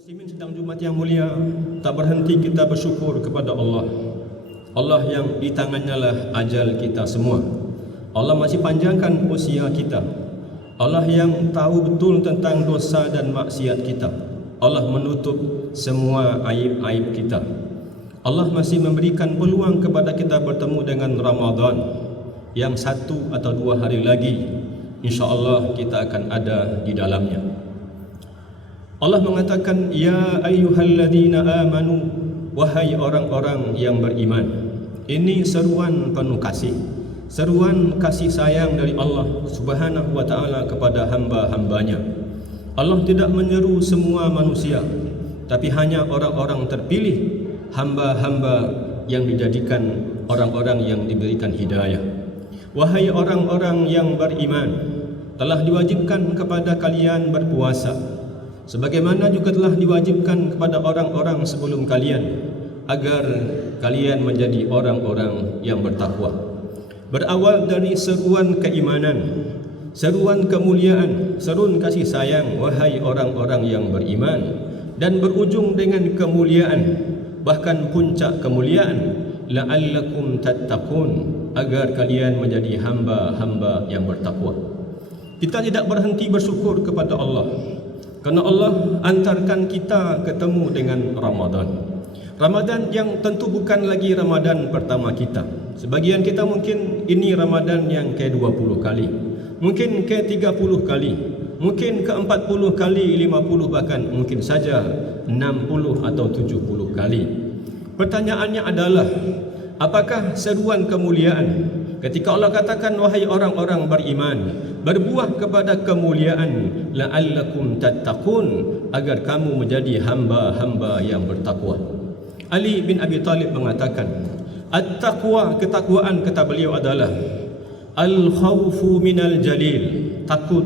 Muslimin sedang Jumat yang mulia, tak berhenti kita bersyukur kepada Allah. Allah yang di tangannya lah ajal kita semua. Allah masih panjangkan usia kita. Allah yang tahu betul tentang dosa dan maksiat kita. Allah menutup semua aib-aib kita. Allah masih memberikan peluang kepada kita bertemu dengan Ramadan yang 1 atau 2 hari lagi, insya-Allah kita akan ada di dalamnya. Allah mengatakan, ya ayyuhalladzina amanu, wahai orang-orang yang beriman. Ini seruan penuh kasih, seruan kasih sayang dari Allah Subhanahu wa taala kepada hamba-hambanya. Allah tidak menyeru semua manusia, tapi hanya orang-orang terpilih, hamba-hamba yang dijadikan orang-orang yang diberikan hidayah. Wahai orang-orang yang beriman, telah diwajibkan kepada kalian berpuasa, sebagaimana juga telah diwajibkan kepada orang-orang sebelum kalian, agar kalian menjadi orang-orang yang bertakwa. Berawal dari seruan keimanan, seruan kemuliaan, seruan kasih sayang, wahai orang-orang yang beriman, dan berujung dengan kemuliaan, bahkan puncak kemuliaan, la'allakum tattaqun, agar kalian menjadi hamba-hamba yang bertakwa. Kita tidak berhenti bersyukur kepada Allah, kerana Allah antarkan kita ketemu dengan Ramadan. Ramadan yang tentu bukan lagi Ramadan pertama kita. Sebagian kita mungkin ini Ramadan yang ke-20 kali, mungkin ke-30 kali, mungkin ke-40 kali, 50, bahkan mungkin saja 60 atau 70 kali. Pertanyaannya adalah, apakah seruan kemuliaan ketika Allah katakan, wahai orang-orang beriman, berbuah kepada kemuliaan, la'allakum tattaqun, agar kamu menjadi hamba-hamba yang bertakwa. Ali bin Abi Talib mengatakan, at-taqwa, ketakwaan, kata beliau, adalah al-khawfu minal jalil, takut,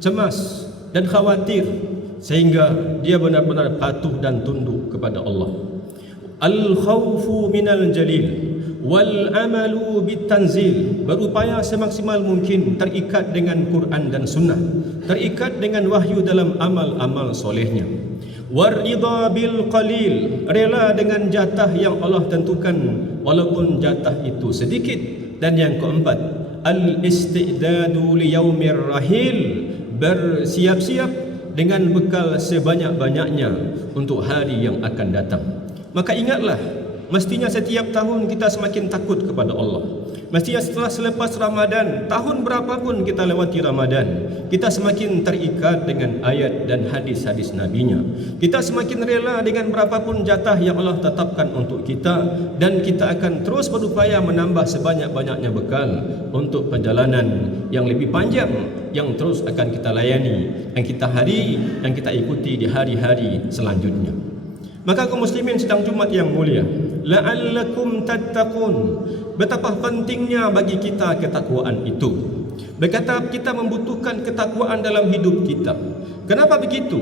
cemas dan khawatir sehingga dia benar-benar patuh dan tunduk kepada Allah. Al-khawfu minal jalil wal amalu bitanzil, berupaya semaksimal mungkin terikat dengan Quran dan Sunnah, terikat dengan wahyu dalam amal-amal solehnya. Waridha bil qalil, rela dengan jatah yang Allah tentukan walaupun jatah itu sedikit. Dan yang keempat, al-istidadu li yaumir rahil, bersiap-siap dengan bekal sebanyak-banyaknya untuk hari yang akan datang. Maka ingatlah, mestinya setiap tahun kita semakin takut kepada Allah. Mestinya setelah selepas Ramadan, tahun berapapun kita lewati Ramadan, kita semakin terikat dengan ayat dan hadis-hadis Nabi-Nya. Kita semakin rela dengan berapapun jatah yang Allah tetapkan untuk kita, dan kita akan terus berupaya menambah sebanyak-banyaknya bekal untuk perjalanan yang lebih panjang yang terus akan kita layani, yang kita ikuti di hari-hari selanjutnya. Maka kaum muslimin sedang Jumat yang mulia, la'allakum tattaqun, betapa pentingnya bagi kita ketakwaan itu. Betapa kita membutuhkan ketakwaan dalam hidup kita. Kenapa begitu?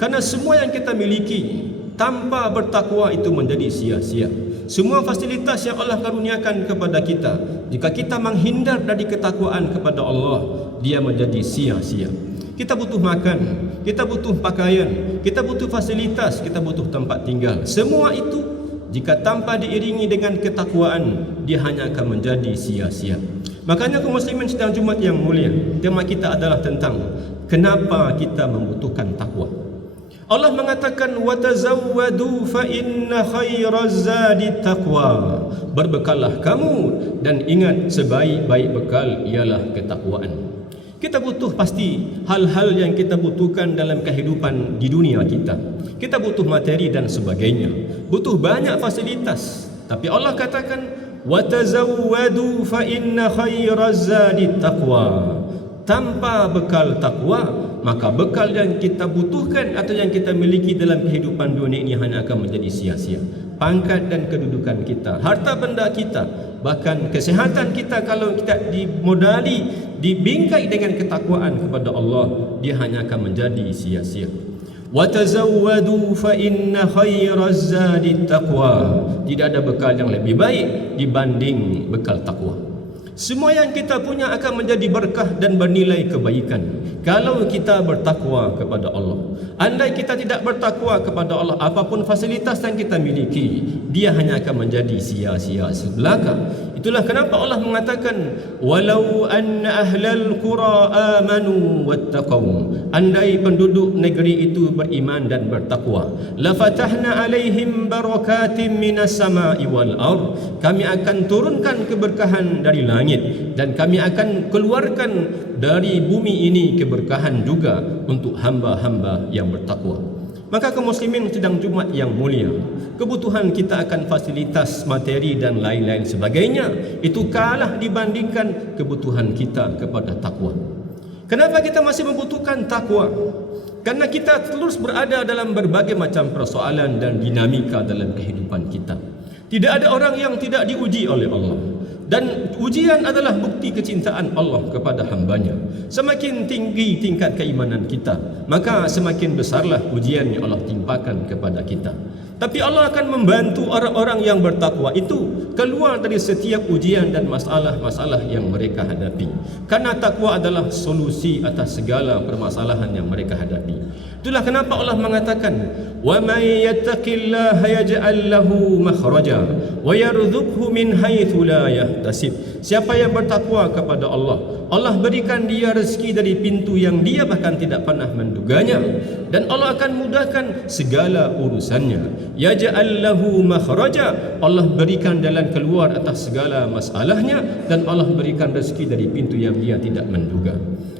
Karena semua yang kita miliki tanpa bertakwa itu menjadi sia-sia. Semua fasilitas yang Allah karuniakan kepada kita, jika kita menghindar dari ketakwaan kepada Allah, dia menjadi sia-sia. Kita butuh makan, kita butuh pakaian, kita butuh fasilitas, kita butuh tempat tinggal. Semua itu jika tanpa diiringi dengan ketakwaan, dia hanya akan menjadi sia-sia. Makanya kaum muslimin sedang Jumat yang mulia, tema kita adalah tentang kenapa kita membutuhkan takwa. Allah mengatakan, wa tazawwadu fa inna khairaz zadi taqwa, berbekallah kamu dan ingat sebaik-baik bekal ialah ketakwaan. Kita butuh pasti hal-hal yang kita butuhkan dalam kehidupan di dunia kita. Kita butuh materi dan sebagainya, butuh banyak fasilitas. Tapi Allah katakan, wa tazawwadu fa inna khairaz zadi taqwa. Tanpa bekal takwa, maka bekal yang kita butuhkan atau yang kita miliki dalam kehidupan dunia ini hanya akan menjadi sia-sia. Pangkat dan kedudukan kita, harta benda kita, bahkan kesehatan kita, kalau kita dimodali, dibingkai dengan ketakwaan kepada Allah, dia hanya akan menjadi sia-sia. Wa tazawwadu fa inna khairaz zadi taqwa, tidak ada bekal yang lebih baik dibanding bekal takwa. Semua yang kita punya akan menjadi berkah dan bernilai kebaikan. kalau kita bertakwa kepada Allah. Andai kita tidak bertakwa kepada Allah, apapun fasilitas yang kita miliki, dia hanya akan menjadi sia-sia belaka. Itulah kenapa Allah mengatakan, walau anna ahlal qura amanu wattaqau, andai penduduk negeri itu beriman dan bertakwa, la fatahna alaihim barakatim minas sama'i wal ard, kami akan turunkan keberkahan dari langit dan kami akan keluarkan dari bumi ini keberkahan juga untuk hamba-hamba yang bertakwa. Maka kaum muslimin sidang Jumat yang mulia, kebutuhan kita akan fasilitas materi dan lain-lain sebagainya itu kalah dibandingkan kebutuhan kita kepada takwa. Kenapa kita masih membutuhkan takwa? Karena kita terus berada dalam berbagai macam persoalan dan dinamika dalam kehidupan kita. Tidak ada orang yang tidak diuji oleh Allah. Dan ujian adalah bukti kecintaan Allah kepada hambanya. Semakin tinggi tingkat keimanan kita, maka semakin besarlah ujian yang Allah timpakan kepada kita. Tapi Allah akan membantu orang-orang yang bertakwa itu keluar dari setiap ujian dan masalah-masalah yang mereka hadapi. Karena takwa adalah solusi atas segala permasalahan yang mereka hadapi. Itulah kenapa Allah mengatakan, "Wa may yattaqillaha yaj'al lahu makhraja wa yarzuqhu min haitsu la yahtasib." Siapa yang bertakwa kepada Allah, Allah berikan dia rezeki dari pintu yang dia bahkan tidak pernah menduganya, dan Allah akan mudahkan segala urusannya. Yaj'al lahu makhraja, Allah berikan jalan keluar atas segala masalahnya, dan Allah berikan rezeki dari pintu yang dia tidak menduga.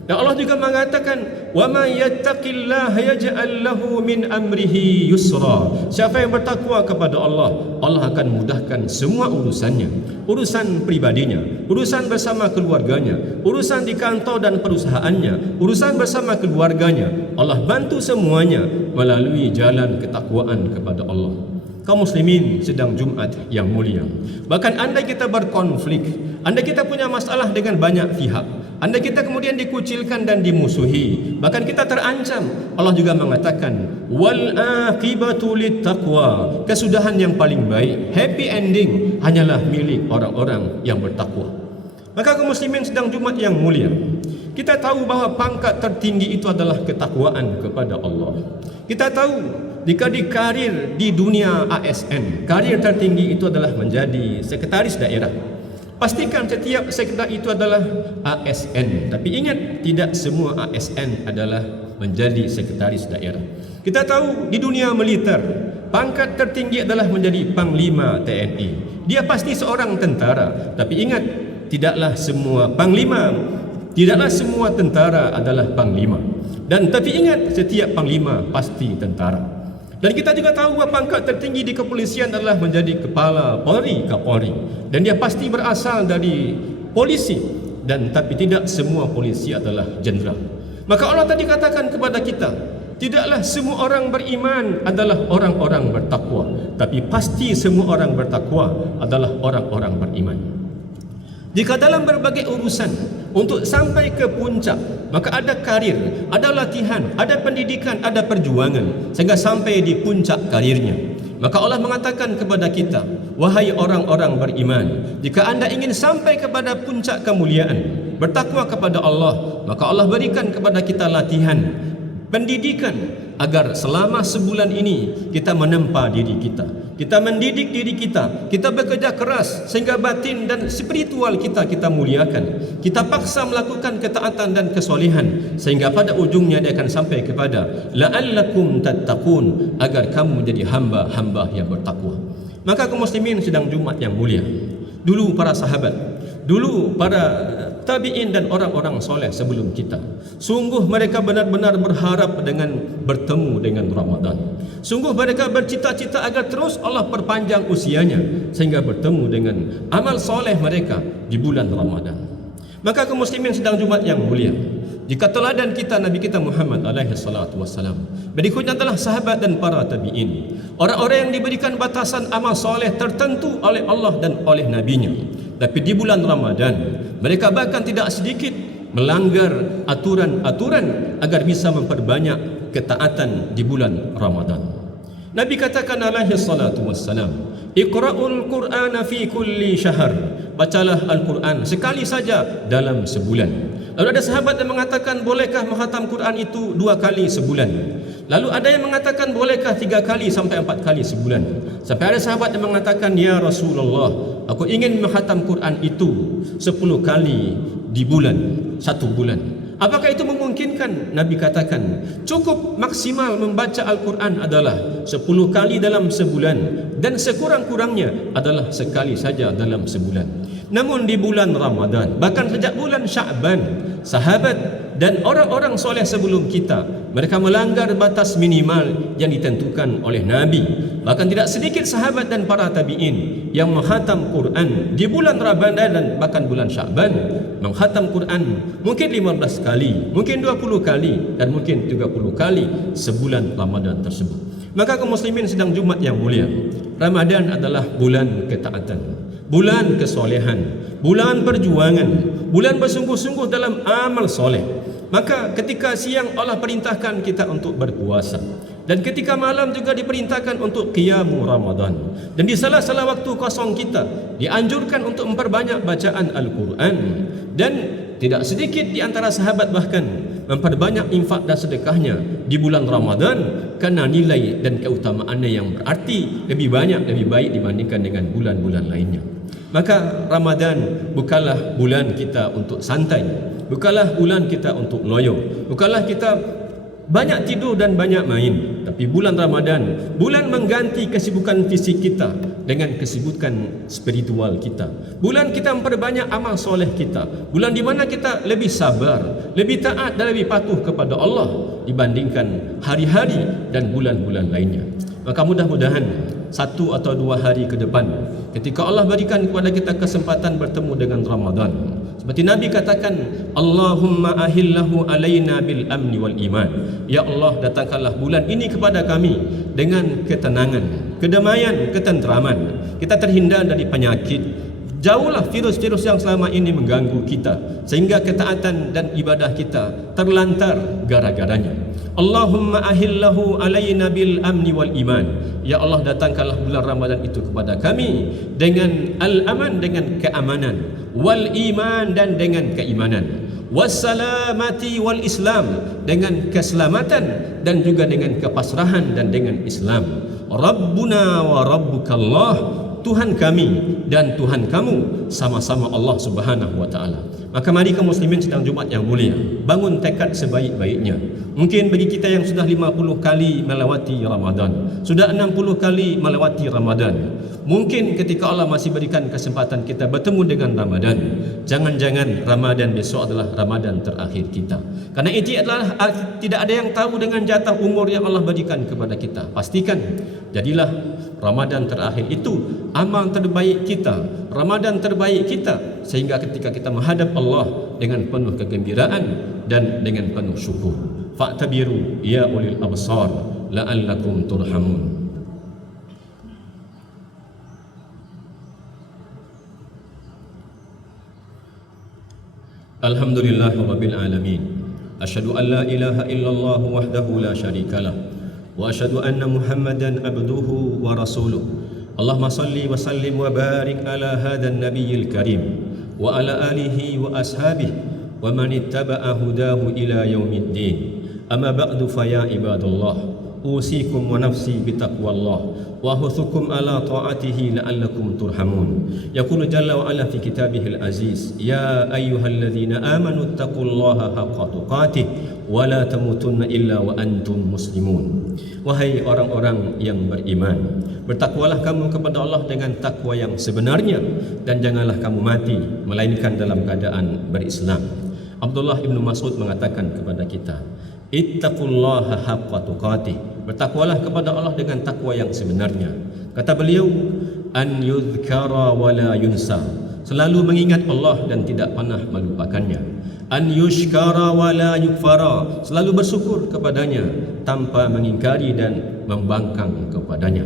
Dan Allah juga mengatakan, wa may yattaqillaha yaj'al lahu min amrihi yusra. Siapa yang bertakwa kepada Allah, Allah akan mudahkan semua urusannya. Urusan pribadinya, urusan bersama keluarganya, urusan di kantor dan perusahaannya, urusan bersama keluarganya, Allah bantu semuanya melalui jalan ketakwaan kepada Allah. Kaum muslimin sedang Jumat yang mulia, bahkan andai kita berkonflik, andai kita punya masalah dengan banyak pihak, andai kita kemudian dikucilkan dan dimusuhi, bahkan kita terancam, Allah juga mengatakan, wal aqibatu littaqwa, kesudahan yang paling baik, happy ending hanyalah milik orang-orang yang bertakwa. Maka kaum muslimin sedang Jumat yang mulia, kita tahu bahwa pangkat tertinggi itu adalah ketakwaan kepada Allah. Kita tahu jika di karir di dunia ASN, karir tertinggi itu adalah menjadi sekretaris daerah. Pastikan setiap sekretariat itu adalah ASN. Tapi ingat, tidak semua ASN adalah menjadi sekretaris daerah. Kita tahu di dunia militer, pangkat tertinggi adalah menjadi Panglima TNI. Dia pasti seorang tentara. Tapi ingat, tidaklah semua panglima, tidaklah semua tentara adalah panglima. Dan tapi ingat, setiap panglima pasti tentara. Dan kita juga tahu bahawa pangkat tertinggi di kepolisian adalah menjadi kepala Polri, Kapolri, dan dia pasti berasal dari polisi. Dan tapi tidak semua polisi adalah jenderal. Maka Allah tadi katakan kepada kita, tidaklah semua orang beriman adalah orang-orang bertakwa, tapi pasti semua orang bertakwa adalah orang-orang beriman. Jika dalam berbagai urusan untuk sampai ke puncak, maka ada karir, ada latihan, ada pendidikan, ada perjuangan sehingga sampai di puncak karirnya. Maka Allah mengatakan kepada kita, wahai orang-orang beriman, jika anda ingin sampai kepada puncak kemuliaan, bertakwa kepada Allah, maka Allah berikan kepada kita latihan, pendidikan, agar selama sebulan ini kita menempa diri kita, kita mendidik diri kita, kita bekerja keras sehingga batin dan spiritual kita muliakan. Kita paksa melakukan ketaatan dan kesolehan sehingga pada ujungnya dia akan sampai kepada la'allakum tattaqun, agar kamu menjadi hamba-hamba yang bertakwa. Maka kaum muslimin sedang Jumat yang mulia, dulu para sahabat, dulu para tabi'in dan orang-orang soleh sebelum kita, sungguh mereka benar-benar berharap dengan bertemu dengan Ramadan. Sungguh mereka bercita-cita agar terus Allah perpanjang usianya sehingga bertemu dengan amal soleh mereka di bulan Ramadan. Maka kaum muslimin sedang Jumat yang mulia, jika teladan kita Nabi kita Muhammad alaihi salatu wassalam, berikutnya adalah sahabat dan para tabi'in, orang-orang yang diberikan batasan amal soleh tertentu oleh Allah dan oleh nabinya. Tapi di bulan Ramadan mereka bahkan tidak sedikit melanggar aturan-aturan agar bisa memperbanyak ketaatan di bulan Ramadan. Nabi katakan alaihi salatu wassalam, Iqra'ul Qur'ana fi kulli syahr, bacalah Al-Quran sekali saja dalam sebulan. Lalu ada sahabat yang mengatakan, bolehkah menghatam Quran itu 2 kali sebulan? Lalu ada yang mengatakan, bolehkah 3 kali sampai 4 kali sebulan? Sampai ada sahabat yang mengatakan, ya Rasulullah, aku ingin menghatam Quran itu 10 kali di bulan, 1 bulan. Apakah itu memungkinkan? Nabi katakan, cukup maksimal membaca Al-Quran adalah 10 kali dalam sebulan, dan sekurang-kurangnya adalah sekali saja dalam sebulan. Namun di bulan Ramadan, bahkan sejak bulan Sya'ban, sahabat dan orang-orang soleh sebelum kita, mereka melanggar batas minimal yang ditentukan oleh Nabi. Bahkan tidak sedikit sahabat dan para tabi'in yang menghatam Quran di bulan Ramadan dan bahkan bulan Sya'ban, menghatam Quran mungkin 15 kali, mungkin 20 kali, dan mungkin 30 kali sebulan Ramadan tersebut. Maka kaum muslimin sedang Jumat yang mulia, Ramadan adalah bulan ketaatan, bulan kesolehan, bulan perjuangan, bulan bersungguh-sungguh dalam amal soleh. Maka ketika siang Allah perintahkan kita untuk berpuasa, dan ketika malam juga diperintahkan untuk qiyamul Ramadan. Dan di salah-salah waktu kosong kita dianjurkan untuk memperbanyak bacaan Al-Quran. Dan tidak sedikit di antara sahabat bahkan memperbanyak infak dan sedekahnya di bulan Ramadan, karena nilai dan keutamaannya yang berarti lebih banyak, lebih baik dibandingkan dengan bulan-bulan lainnya. Maka Ramadan bukanlah bulan kita untuk santai, bukanlah bulan kita untuk loyo, bukanlah kita banyak tidur dan banyak main, tapi bulan Ramadan, bulan mengganti kesibukan fisik kita dengan kesibukan spiritual kita. Bulan kita memperbanyak amal soleh kita, bulan di mana kita lebih sabar, lebih taat dan lebih patuh kepada Allah dibandingkan hari-hari dan bulan-bulan lainnya. Maka mudah-mudahan 1 atau 2 hari ke depan, ketika Allah berikan kepada kita kesempatan bertemu dengan Ramadan, seperti Nabi katakan, Allahumma ahillahu alaina bil amni wal iman. Ya Allah, datangkanlah bulan ini kepada kami dengan ketenangan, kedamaian, ketenteraman. Kita terhindar dari penyakit, jauhlah virus-virus yang selama ini mengganggu kita, sehingga ketaatan dan ibadah kita terlantar gara-garanya. Allahumma ahillahu alaina bil amni wal iman. Ya Allah, datangkanlah bulan Ramadan itu kepada kami dengan al-aman, dengan keamanan, wal iman, dan dengan keimanan, wassalamati wal islam, dengan keselamatan dan juga dengan kepasrahan dan dengan Islam. Rabbuna wa rabbukallah, Tuhan kami dan Tuhan kamu sama-sama Allah Subhanahu wa taala. Maka mari kaum muslimin sedang Jumat yang mulia, bangun tekad sebaik-baiknya. Mungkin bagi kita yang sudah 50 kali melewati Ramadan, sudah 60 kali melewati Ramadan, mungkin ketika Allah masih berikan kesempatan kita bertemu dengan Ramadan, jangan-jangan Ramadan besok adalah Ramadan terakhir kita. Karena itu adalah tidak ada yang tahu dengan jatah umur yang Allah berikan kepada kita. Pastikan jadilah Ramadan terakhir itu amal terbaik kita, Ramadan terbaik kita, sehingga ketika kita menghadap Allah dengan penuh kegembiraan dan dengan penuh syukur. Fa'tabiru ya ulil absar la'allakum turhamun. Alhamdulillahirabbil alamin. Asyhadu an la ilaha illallah wahdahu la syarikalah wa asyhadu anna Muhammadan abduhu wa rasuluh. Allahumma salli wa sallim wa barik ala hadzal nabiyil karim wa ala alihi wa ashabihi wa man ittaba'a hudahu ila yaumiddin. Amma ba'du fa ya ibadallah, usikum wa nafsi bitaqwallah wa huthukum ala ta'atihi la'allakum turhamun. Yaqulu jalla wa ala fi kitabihil aziz, ya ayyuhalladzina amanu taqullaha haqqa tuqatih wa la tamutunna illa wa antum muslimun. Wahai orang-orang yang beriman, bertakwalah kamu kepada Allah dengan takwa yang sebenarnya, dan janganlah kamu mati melainkan dalam keadaan berislam. Abdullah ibnu Mas'ud mengatakan kepada kita, ittaqullaha haqqa tuqatih, bertakwalah kepada Allah dengan takwa yang sebenarnya. Kata beliau, an yudhkara wa la yunsa, selalu mengingat Allah dan tidak pernah melupakannya. An yushkara wa la yukfara, selalu bersyukur kepadanya tanpa mengingkari dan membangkang kepadanya.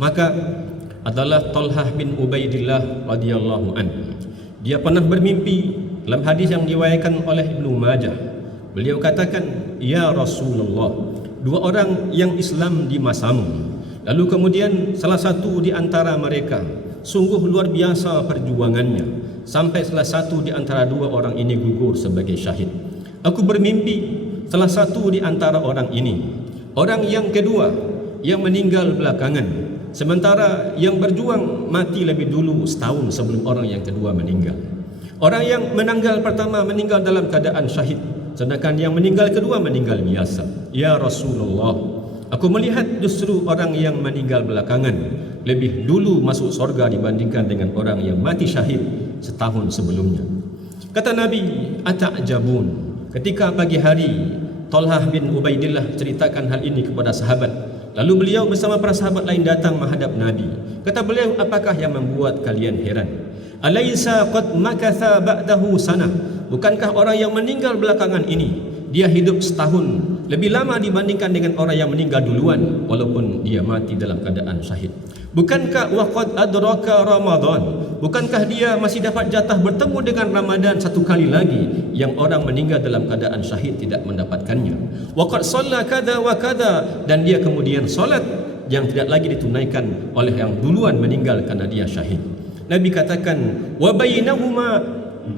Maka adalah Talhah bin Ubaidillah radhiyallahu anhu. Dia pernah bermimpi dalam hadis yang diriwayatkan oleh Ibnu Majah. Beliau katakan, ya Rasulullah, 2 orang yang Islam di masamu, lalu kemudian salah satu di antara mereka sungguh luar biasa perjuangannya, sampai salah satu di antara dua orang ini gugur sebagai syahid. Aku bermimpi salah satu di antara orang ini, orang yang kedua yang meninggal belakangan, sementara yang berjuang mati lebih dulu setahun sebelum orang yang kedua meninggal. Orang yang meninggal pertama meninggal dalam keadaan syahid, sedangkan yang meninggal kedua meninggal biasa. Ya Rasulullah, aku melihat justru orang yang meninggal belakangan lebih dulu masuk surga dibandingkan dengan orang yang mati syahid setahun sebelumnya. Kata Nabi, ata'jabun. Ketika pagi hari Talhah bin Ubaidillah ceritakan hal ini kepada sahabat, lalu beliau bersama para sahabat lain datang menghadap Nabi. Kata beliau, apakah yang membuat kalian heran? Alaysa qad makatha ba'dahu sanah? Bukankah orang yang meninggal belakangan ini dia hidup setahun lebih lama dibandingkan dengan orang yang meninggal duluan walaupun dia mati dalam keadaan syahid? Bukankah waqad adraka Ramadan? Bukankah dia masih dapat jatah bertemu dengan Ramadan satu kali lagi yang orang meninggal dalam keadaan syahid tidak mendapatkannya? Waqad shalla kada wa kada, dan dia kemudian solat yang tidak lagi ditunaikan oleh yang duluan meninggal karena dia syahid. Nabi katakan, wa bainahuma,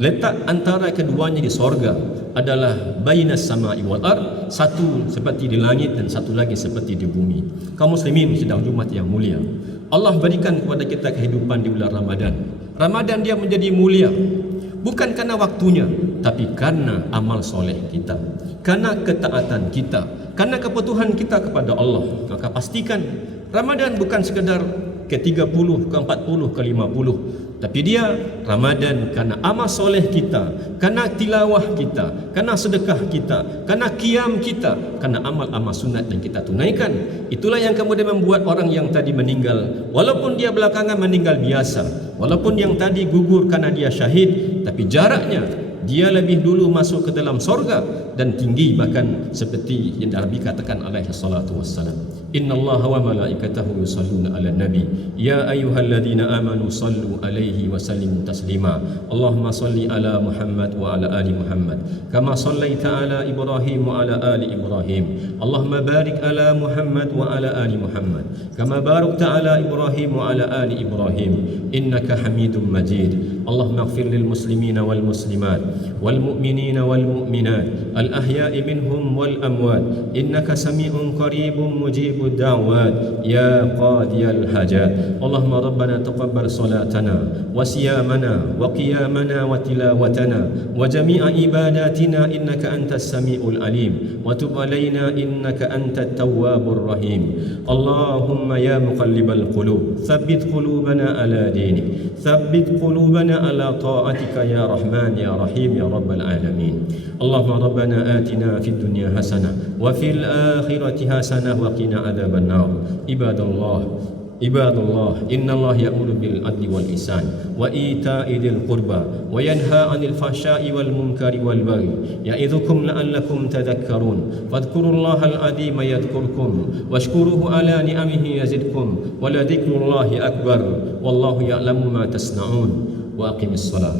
letak antara keduanya di sorga adalah bainas sama'i wal ard, satu seperti di langit dan satu lagi seperti di bumi. Kaum muslimin sidang Jumat yang mulia, Allah berikan kepada kita kehidupan di bulan Ramadan. Ramadan dia menjadi mulia bukan karena waktunya, tapi karena amal soleh kita, karena ketaatan kita, karena kepatuhan kita kepada Allah. Maka pastikan Ramadan bukan sekedar ke-30, ke-40, ke-50, tapi dia Ramadan karena amal soleh kita, karena tilawah kita, karena sedekah kita, karena qiyam kita, karena amal-amal sunat yang kita tunaikan. Itulah yang kemudian membuat orang yang tadi meninggal, walaupun dia belakangan meninggal biasa, walaupun yang tadi gugur karena dia syahid, tapi jaraknya dia lebih dulu masuk ke dalam sorga dan tinggi, bahkan seperti yang Nabi katakan alaihi salatu wassalam, innallaha wa malaikatahu yusalluna ala nabi ya ayyuhalladzina amanu sallu alaihi wa sallimu taslima. Allahumma salli ala Muhammad wa ala ali Muhammad kama sallaita ala Ibrahim wa ala ali Ibrahim. Allahumma barik ala Muhammad wa ala ali Muhammad kama barakta ala Ibrahim wa ala ali Ibrahim innaka Hamidum Majid. Allahumma ighfir lil muslimina wal muslimat wal mu'minina wal mu'minat al ahya'i minhum wal amwat innaka sami'un qaribun mujibud da'wat ya qadiyal hajat. Allahumma rabbana taqabbal salatana wa siyamana wa qiyamana wa tilawatana wa jami'a ibadatina innaka antas sami'ul alim wa tub alaina innaka antat tawwabur rahim. Allahumma ya muqallibal qulub thabbit qulubana ala dinik, thabbit qulubana ala ta'atika ya rahman ya rahim ya rabbal alamin. Allahumma rabbana atina fid dunya hasanah wa fil akhirati hasanah wa qina adzaban nar. Ibadallah, innallaha ya'muru bil adli wal ihsan wa ita'i dzil qurba wa yanha 'anil fahsya'i wal munkari wal baghi ya'idzukum la'allakum tadhakkarun. Fadhkurullahal 'azima yadhkurkum washkuruhu 'ala ni'amihi yazidkum wa la dzikrullahi akbar wallahu ya'lamu ma tasna'un. Wa aqimis shalah.